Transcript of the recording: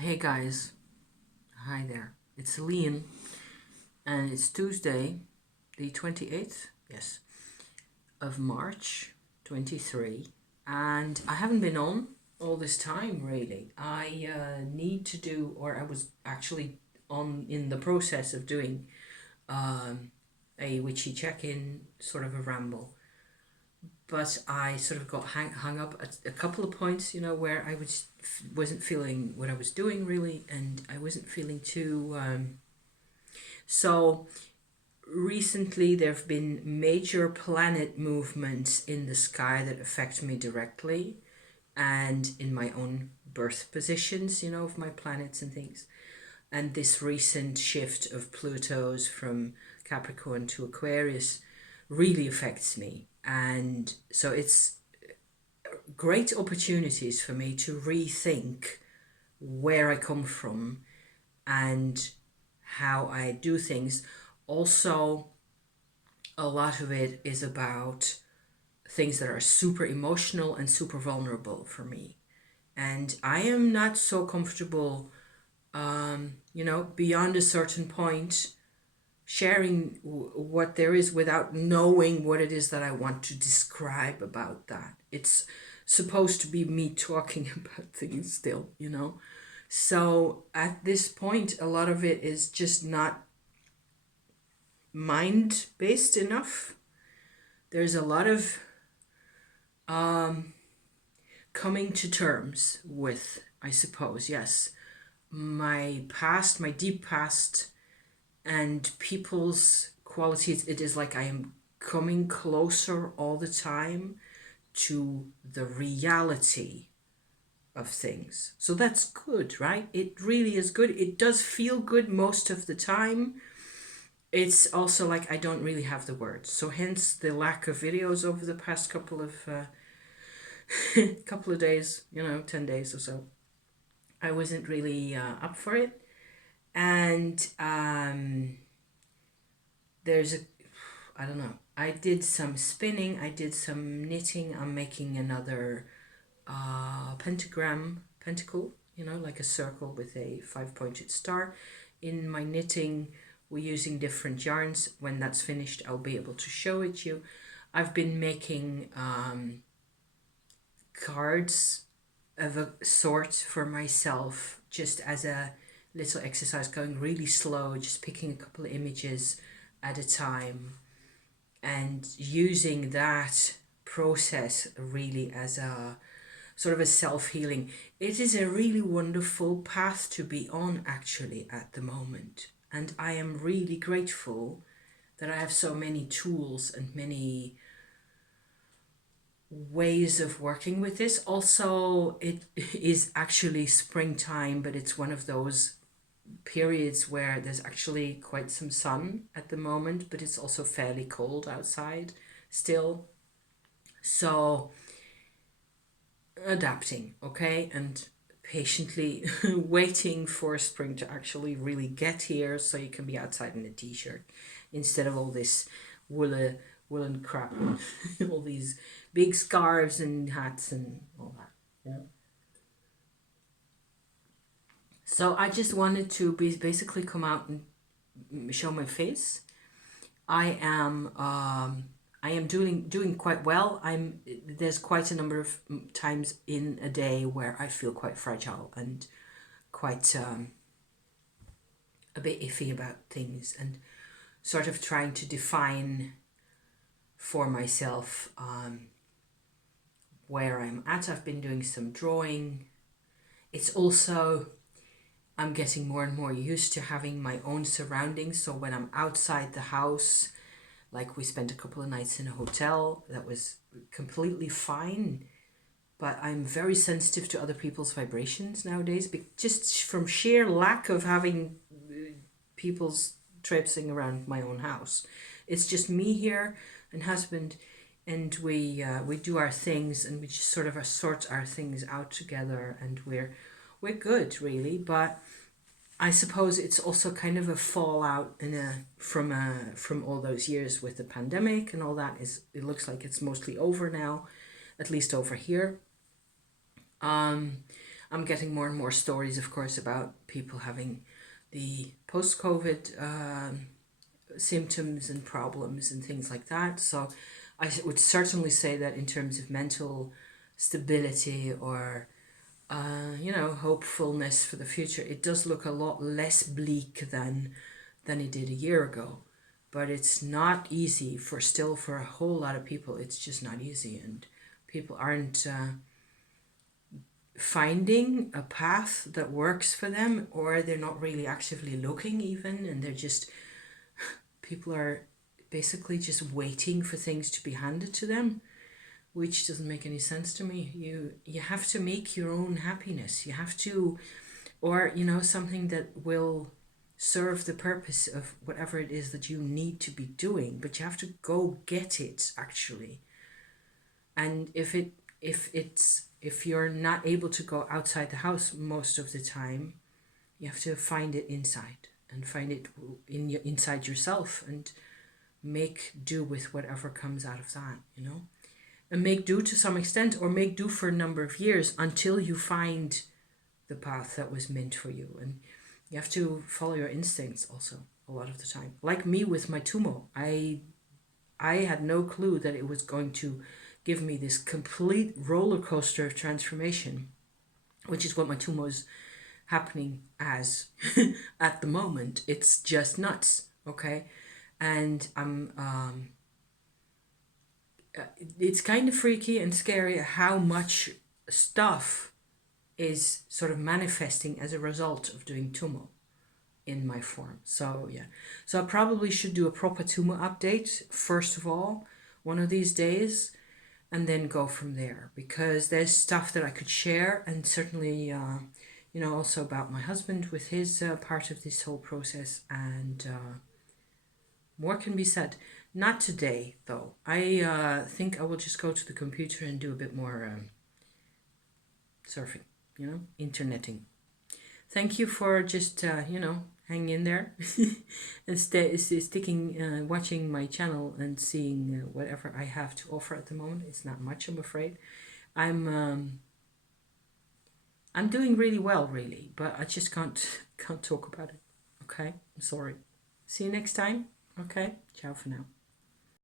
Hey guys, hi there. It's Leon, and it's Tuesday, the 28th, yes, of March 23. And I haven't been on all this time really. I need to do, or I was actually on in the process of doing um, a witchy check-in, sort of a ramble. But I sort of got hung up at a couple of points, where wasn't feeling what I was doing really, and I wasn't feeling too. So recently, there have been major planet movements in the sky that affect me directly, and in my own birth positions, of my planets and things. And this recent shift of Pluto's from Capricorn to Aquarius really affects me. And so it's great opportunities for me to rethink where I come from and how I do things. Also, a lot of it is about things that are super emotional and super vulnerable for me. And I am not so comfortable, beyond a certain point, sharing what there is without knowing what it is that I want to describe about that. It's supposed to be me talking about things still. So at this point, a lot of it is just not mind based enough. There's a lot of um, coming to terms with, I suppose, yes, my past, my deep past, and people's qualities. It is like I am coming closer all the time to the reality of things. So that's good, right? It really is good. It does feel good most of the time. It's also like I don't really have the words. So hence the lack of videos over the past couple of days, 10 days or so. I wasn't really up for it. And there's a, I don't know. I did some spinning, I did some knitting. I'm making another pentacle, like a circle with a five-pointed star. In my knitting, we're using different yarns. When that's finished, I'll be able to show it you. I've been making cards of a sort for myself, just as a little exercise, going really slow, just picking a couple of images at a time and using that process really as a sort of a self-healing. It is a really wonderful path to be on actually at the moment, and I am really grateful that I have so many tools and many ways of working with this. Also, it is actually springtime, but it's one of those periods where there's actually quite some sun at the moment, but it's also fairly cold outside still. So adapting, okay, and patiently waiting for spring to actually really get here so you can be outside in a t-shirt instead of all this woolen woolen crap and all these big scarves and hats and all that. So I just wanted to basically come out and show my face. I am doing quite well. There's quite a number of times in a day where I feel quite fragile and quite a bit iffy about things, and sort of trying to define for myself where I'm at. I've been doing some drawing. It's also, I'm getting more and more used to having my own surroundings. So when I'm outside the house, like we spent a couple of nights in a hotel, that was completely fine. But I'm very sensitive to other people's vibrations nowadays, just from sheer lack of having people's traipsing around my own house. It's just me here and husband, and we do our things, and we just sort of sort our things out together, and we're good really. But I suppose it's also kind of a fallout from all those years with the pandemic and all that. It looks like it's mostly over now, at least over here. I'm getting more and more stories, of course, about people having the post-COVID symptoms and problems and things like that. So I would certainly say that in terms of mental stability or hopefulness for the future, it does look a lot less bleak than it did a year ago. But it's not easy for a whole lot of people. It's just not easy, and people aren't finding a path that works for them, or they're not really actively looking even, and they're just, people are basically just waiting for things to be handed to them, which doesn't make any sense to me. You have to make your own happiness. You have to, or something that will serve the purpose of whatever it is that you need to be doing, but you have to go get it actually. And if you're not able to go outside the house most of the time, you have to find it inside, and find it inside yourself, and make do with whatever comes out of that, and make do to some extent, or make do for a number of years until you find the path that was meant for you. And you have to follow your instincts also a lot of the time. Like me with my tumor, I had no clue that it was going to give me this complete roller coaster of transformation, which is what my tumor is happening as at the moment. It's just nuts, okay? And it's kind of freaky and scary how much stuff is sort of manifesting as a result of doing tumor in my form. So yeah, so I probably should do a proper tumor update first of all one of these days, and then go from there, because there's stuff that I could share, and certainly also about my husband with his part of this whole process, and more can be said. Not today though. I think I will just go to the computer and do a bit more surfing, interneting. Thank you for just hanging in there and sticking, watching my channel and seeing whatever I have to offer at the moment. It's not much, I'm afraid. I'm doing really well, really, but I just can't talk about it. Okay, I'm sorry. See you next time. Okay, ciao for now.